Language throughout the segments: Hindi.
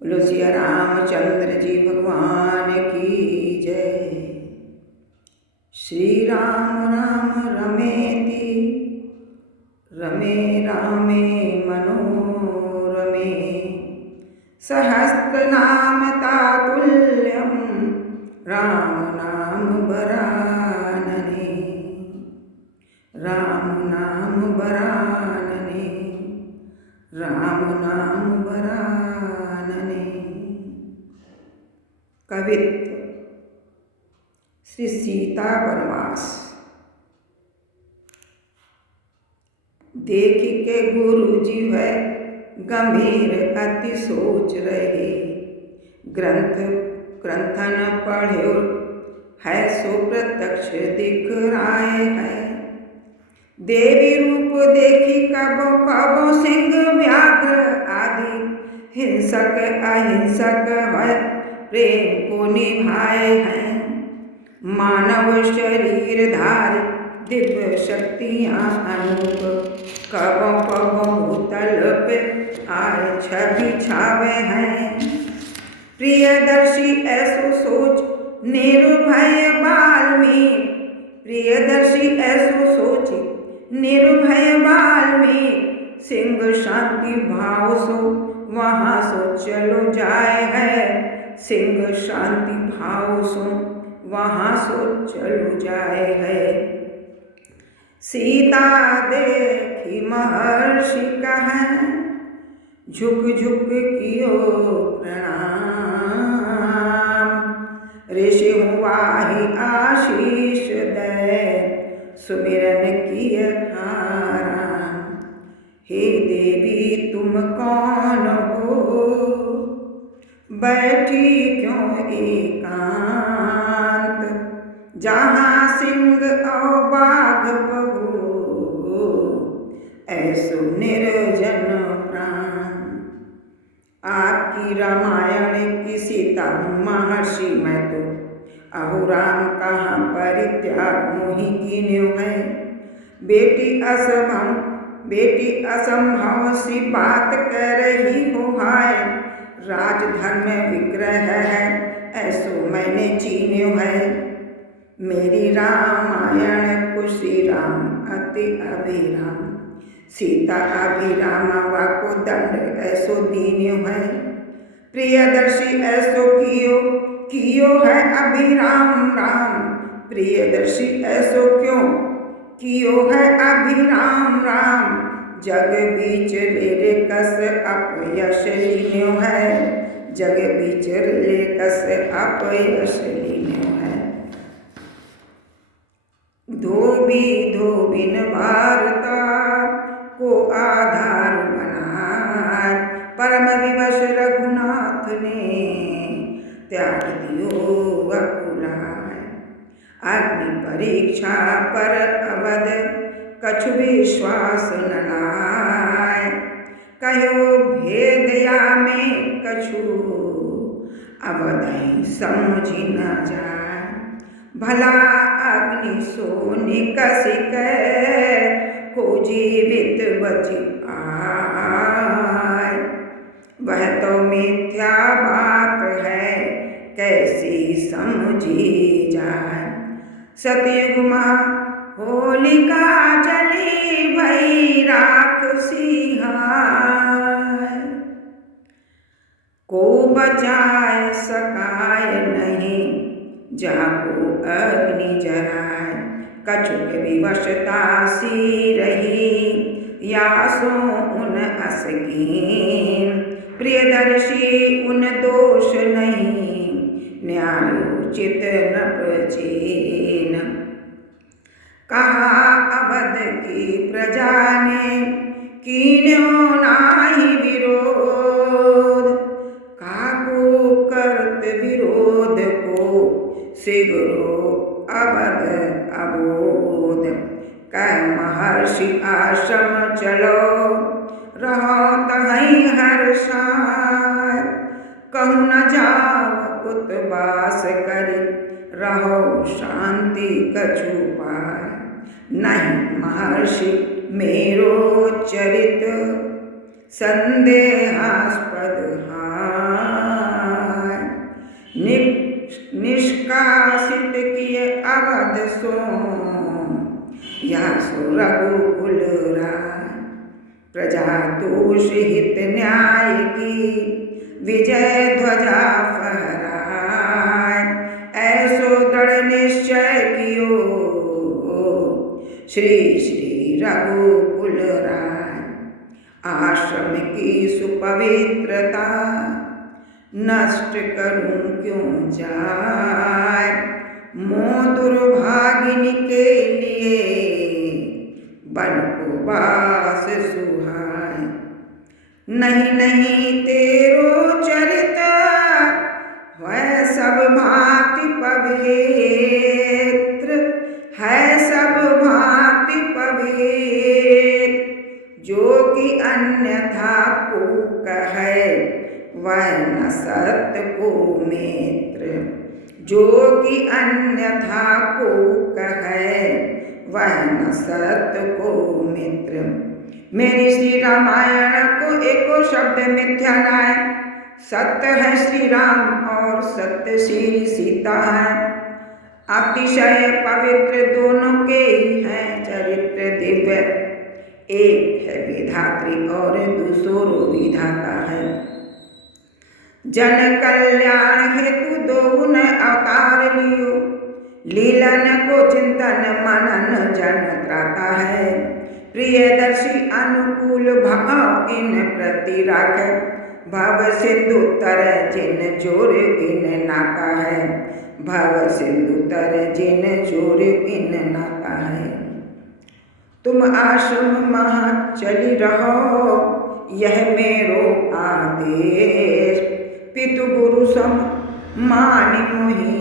बोलो सिया रामचंद्र जी भगवान की जय। श्री राम राम रमेति रमे रामे मनोरमे सहस्रनाम तातुल्यं राम नाम वरानने राम नाम वरानने राम नाम वरानने। कवित्व। श्री सीता वनवास। देख के गुरु जी है गंभीर अति सोच रहे, ग्रंथन पढ़ो है सो प्रत्यक्ष दिख राय है। देवी रूप देखी कबो कबो सिंह व्याघ्र आदि, हिंसक अहिंसक है प्रेम को निभाए हैं। मानव शरीर धारी दिव्य शक्तियाँ अनूप, कबो कबो भूतल पे आए छवि छावे हैं। प्रियदर्शी ऐसो सोच निर्भय वाल्मीकि, प्रियदर्शी ऐसो सोच निर्भय वाल्मीकि। सिंह शांति भाव सो वहाँ सो चलो जाए है, सिंह शांति भाव सो वहाँ सो चलो जाए है। सीता देखी महर्षि कहें, झुक झुक कियो प्रणाम। ऋषि हुआ ही आशीष दे, सुमिरन किए आराम। हे देवी तुम कौन हो, बैठी क्यों एकांत। जहाँ सिंह और बाघ बहो, ऐसो निर्जन प्राण। आपकी रामायण की सीता महर्षि मैं तो, अहो राम कहाँ परित्याग मोहि कीन्यो है। बेटी असंभव सी बात कह रही हो हाय। राजधर्म विग्रह है ऐसो मैंने चीन्यो है। मेरी रामायण को श्री राम अति अभिराम, सीता अभिरामा को दंड ऐसो दीन्यो है। प्रियदर्शी ऐसो कियो है अभिराम राम, प्रियदर्शी ऐसो क्यों कियो है अभिराम राम। जग बीच रे कस अपयश लीन्यो है, जग बीच रे कस अपयश लीन्यो है। धोबिन वार्ता को आधार बनाए, परम विवश रघुनाथ ने त्याग दियो अकुलाय। अग्नि परीक्षा पर अवध कछु विश्वास न लाय, कहो भेदया में कछु अवधि समझी न जाय। भला अग्नि सो निकसिक को जीवित बची आय। वह तो मिथ्या बात है कैसी समझी जाए। सतयुग में होलिका जली भई राख सिहाय, को बचाए सकाय नहीं जाको अग्नि जराय। कछुक विवशता सी रही या सो उन असकीन, प्रियदर्शी उन दोष नहीं न्यायोचित न प्रचीन। कहा अवध की प्रजा ने कीन्यो नाहि विरोध, काको करत विरोध को सिगरो अवध अबोध। कह महर्षि आश्रम चलो रहो तहीं हर्षाय। कहूँ न जाओ उतवास करी रहो शांति कछु पाय। नहीं महर्षि मेरो चरित संदेहास्पद हाय, निष्कासित किए अवध सो या सो रघुकुल राय। प्रजा दोष हित न्याय की विजय ध्वजा फहराय। ऐसो दृढ़ निश्चय कियो श्री श्री रघुकुल राय। आश्रम की सुपवित्रता नष्ट करूं क्यों जाय। मोह दुर्भागिनी के लिए बन को बास सुहाय। नहीं नहीं तेरो चरित है सब भांति पवित्र, है सब भांति पवित्र। जो कि अन्यथा को कहे वह न सत को मित्र। जो कि अन्यथा को कहे वह न सत को मित्र। मेरी श्री रामायण को एको शब्द मिथ्या नाय। सत्य है श्री राम और सत्य श्री सीता है। अतिशय पवित्र दोनों के ही हैं चरित्र दिव्य। एक है विधात्री और दूसरो विधाता है। जन कल्याण हेतु दो ने अवतार लियो। लीलन को चिंतन मनन जन त्राता है। प्रियदर्शी अनुकूल भाव इन प्रति राख। भव सिंधु तर जिन जोर इन नाता है। भव सिंधु तर जिन जोर इन नाता है। तुम आश्रम महा चली रहो यह मेरो आदेश। पितु गुरु सम मानि मोहि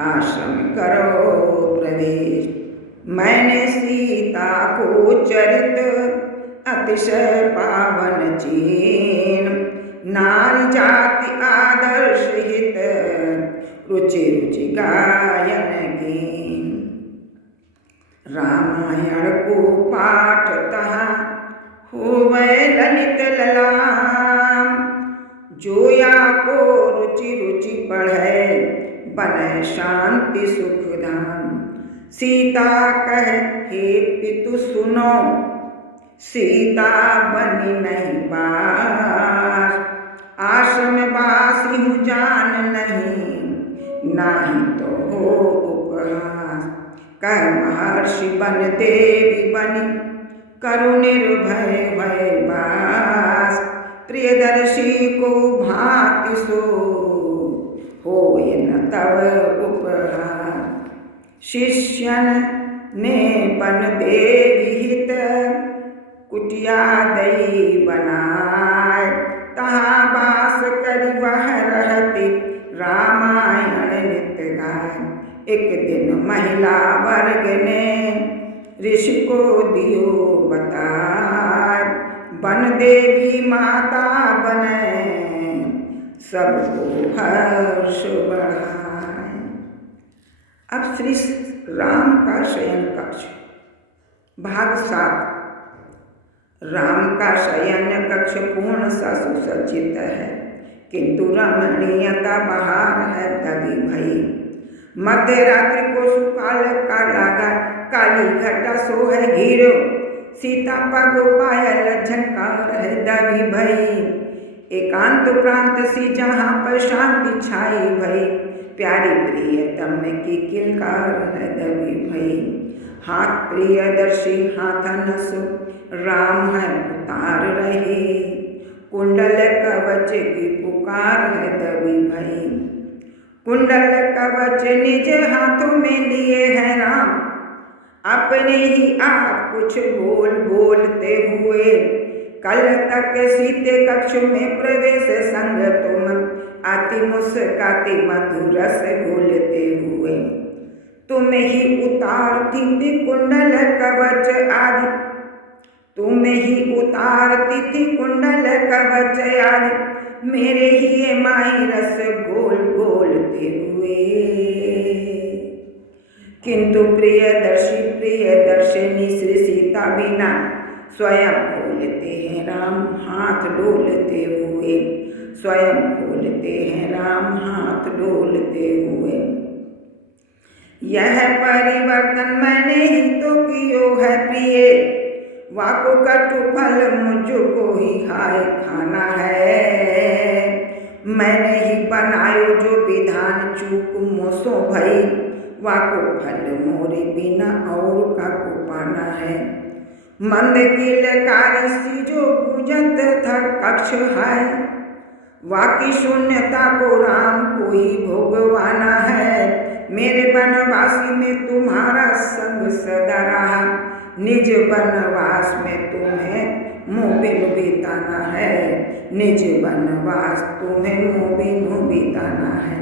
आश्रम करो प्रवेश। मैंने सीता को चरित अतिशय पावन चीन। नारी जाति आदर्श हित रुचि रुचि गायन कीन। रामायण को पाठ तहाँ होवे ललित ललाम। जोया को रुचि रुचि पढ़े बने शांति सुख धाम। सीता कहे हे पितु सुनो सीता बनी नहीं बास। आश्रम वासी हूँ जान नहीं नाही तो हो उपहास। कह महर्षि बन देवी बनी करु निर्भय भय बास। प्रियदर्शी को भांति सो होय न तव उपहार। शिष्यन ने बन देवी हित कुटिया दई बनाए। तहाँ बास करी वह रहती रामायण नित गाय। एक दिन महिला वर्ग ने ऋषि को दियो बताए। बन देवी माता बने सबको हर्ष बढ़ाए। अब श्री राम का शयन कक्ष भाग 7। राम का शयन कक्ष पूर्ण सा सुसज्जित है किंतु रमणीयता बाहर है दबी भई। मध्य रात्रि को सुकाल का लागा काली घटा सो है घीरो। सीता पग पायल झंकार है दबी भई। एकांत प्रांत सी जहाँ पर शांति छाई भई। प्यारी प्रियतम की किलकार है दबी भई। हाथ प्रियदर्शी हाथन सो राम है उतार रही। कुंडल कवच की पुकार है दबी भई। कुंडल कवच निज हाथों में लिए है राम। अपने ही आप कुछ बोल बोलते हुए। कल तक सीते कक्ष में प्रवेश संग तुम आती मुस्काती मधुरस घोलते हुए। तुम ही उतारती थी कुंडल कवच आदि। तुम ही उतारती थी कुंडल कवच आदि। मेरे ही माई रस घोल घोलते हुए। किंतु प्रियदर्शिनी श्री सीता बिना स्वयं बोलते हैं राम हाथ डोलते हुए। स्वयं खोलते हैं राम हाथ डोलते हुए। यह परिवर्तन मैंने ही तो कियो है प्रिय, वाको कटु फल मुझको ही हाय खाना है। मैंने ही बनायो जो विधान चूक मोसो भई, वाको फल मोरे बिना और काको पाना है। मंद किलकारी सी जो गूंजत था कक्ष है, वाकी शून्यता को राम को ही भोगवाना है। मेरे वनवासी में तुम्हारा संग सदा रहा, निज वनवास में तुम्हें मुँह बिनु बिताना है। निज वनवास तुम्हें मुँह बिनु बिताना है।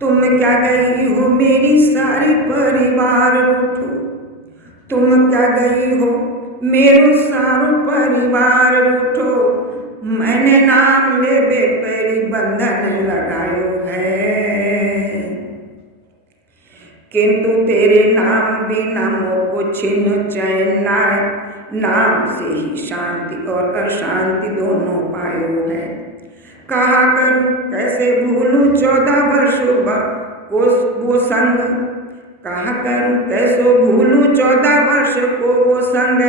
तुम क्या गई हो मेरी सारी परिवार रूठो, तुम क्या गई हो मेरो सारो परिवार रूठो। मैंने नाम ले बेपरी बंधन लगायो है, किंतु तेरे नाम बिना मोको छिन्न चैन नाय। नाम से ही शांति और अशांति दोनों पायो है। कहा करूं कैसे भूलूं 14 वर्ष को वो संग, कहा करूं कैसो भूलूं 14 वर्ष को वो संग।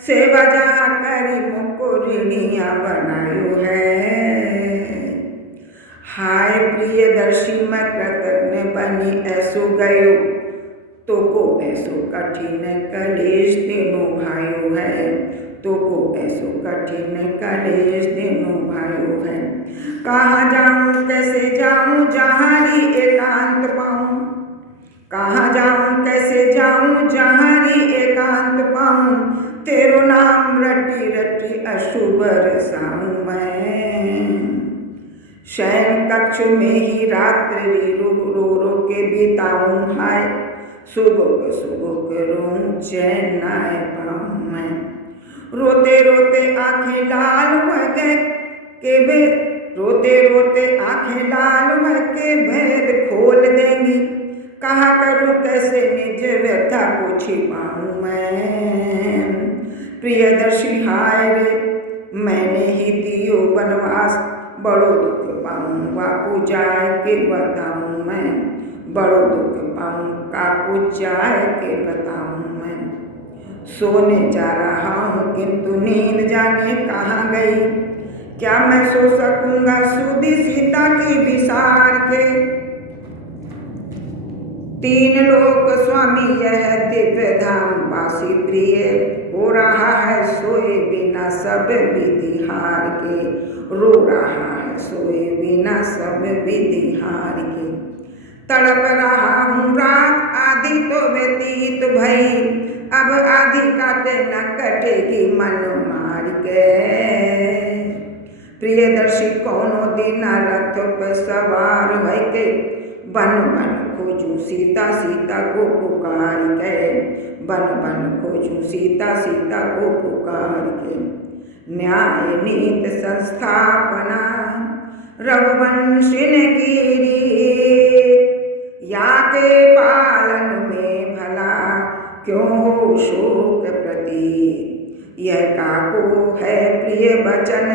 सेवा जहाँ करी मुको ऋणिया बनायो है। हाय प्रियदर्शी मैं कृतज्ञ बनी ऐसो गयो, तो को ऐसो कठिन कलेश दिनो भायो है। तो को ऐसो कठिन कलेश दिनो भायो है। कहाँ जाऊँ कैसे जाऊँ जहाँ ही एकांत पाऊँ, कहाँ जाऊँ कैसे जाऊँ जहाँ ही एकांत पाऊँ। तेरो नाम रटी रटी अशुभ रसाऊँ मैं। शयन कक्ष में ही रात्रि रो रो के बिताऊँ हाय। सुबह सुबह करूँ चैन नाय पाऊँ मैं। रोते रोते आंखें लाल हो गए के भेद, रोते रोते आंखें लाल हो के भेद खोल देंगी। कहा करूँ कैसे निज व्यथा को छिपाऊँ मैं। प्रियदर्शी हाय रे मैंने ही दियो वनवास, बड़ो दुख पाऊँ वाको जाए के बताऊँ मैं। बड़ो दुख पाऊँ काको जाए के बताऊँ मैं। सोने जा रहा हूँ किंतु नींद जाने कहाँ गई, क्या मैं सो सकूँगा सुधी सीता की विसार के। 3 लोक स्वामी यह दिव्य धाम वासी प्रिय, हो रहा है सोए बिना सब विधि हार के। रो रहा है सोए बिना सब विधि हार के। तड़प रहा हूँ रात आदि तो व्यतीत भई, अब आदि काटे न कटेगी मन मार के। प्रियदर्शी कौनो दिन रथ पे सवार है के, बन बन खोजू सीता सीता को पुकार के। बन बन खोजू सीता सीता को पुकार के। न्याय नीत संस्थापना रघुवंशिन की रीत, या के पालन में भला क्यों हो शोक प्रतीत। यह काको है प्रिय वचन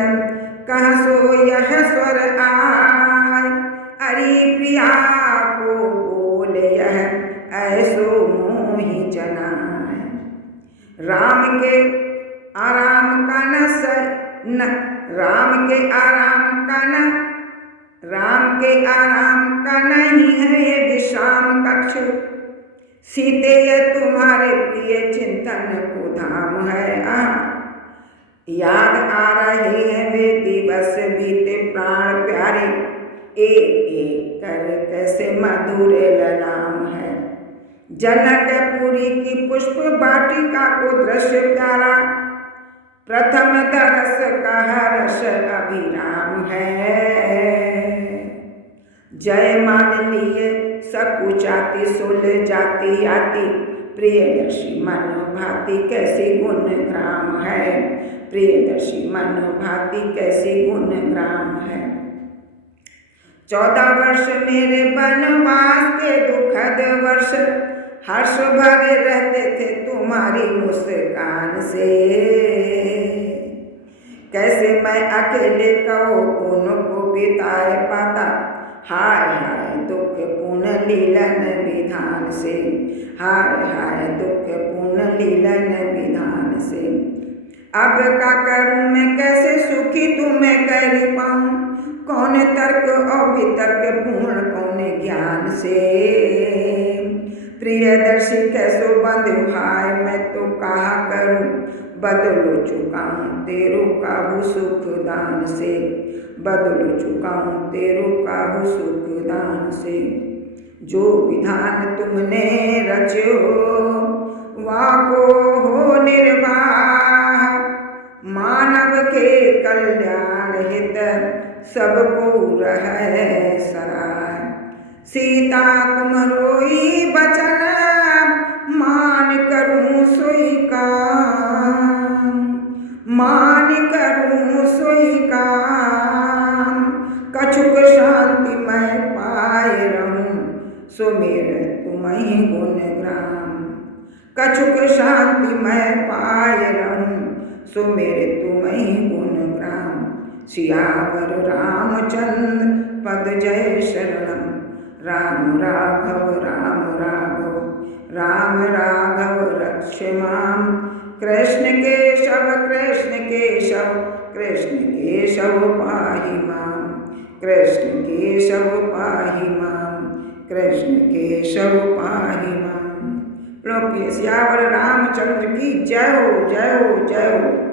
कह सो यह स्वर आय। अरि प्रिया को बोल यह ऐसो मोहि जनाय। राम के आराम का राम के आराम का राम के आराम का नहीं है ये विश्राम कक्ष। सीते ये तुम्हारे प्रिय चिंतन को धाम है। याद आ रहे हैं वे दिवस बीते प्राण प्यारे, एक एक कर कैसे मधुर ललाम है। जनकपुरी की पुष्प वाटिका को दृश्य प्यारा, प्रथम दरस का हर्ष अभिराम है। जय मान लिए सकुचाती सुल जाती आती, प्रियदर्शी मन भाती कैसी गुण ग्राम है। प्रियदर्शी मन भाती कैसी गुण ग्राम है। 14 वर्ष मेरे वनवास के दुखद वर्ष, हर्ष भरे रहते थे तुम्हारी मुस्कान से। कैसे मैं अकेले कहो उनको बिताए पाता। हाय हाय दुख पूर्ण लीलन विधान से, हाय हाय दुख पूर्ण लीलन विधान से। अब का करूं मैं कैसे सुखी तुम्हें कर पाऊं, कौन तर्क और वितर्क पूर्ण कौन ज्ञान से। प्रियदर्शी कैसो बंधु हाय मैं तो कहा करूं, बदलो चुकाऊं तेरो काहू सुख दान से, बदलो चुकाऊं तेरो काहू सुख दान से। जो विधान तुमने रचो वाको हो निर्वाह, मानव के कल्याण हित सबको रहे सराय। सीता तुम रोई बचन मान करूं सोई काम, मान करूं सोई काम। कछुक शांति मैं पाए रहूं सुमिर तुम्हि गुण ग्राम, कछुक शांति मैं पाए रहूं सुमिर तुम्हि गुण ग्राम। सियावर रामचंद्र पद जय शरणम, राम राघव राम राघव राम राघव रक्ष माम। कृष्ण केशव कृष्ण केशव कृष्ण केशव पाहि माम, कृष्ण केशव पाहि माम, कृष्ण केशव पाहि माम। प्रिय सियावर रामचंद्र की जय हो जय हो जय हो।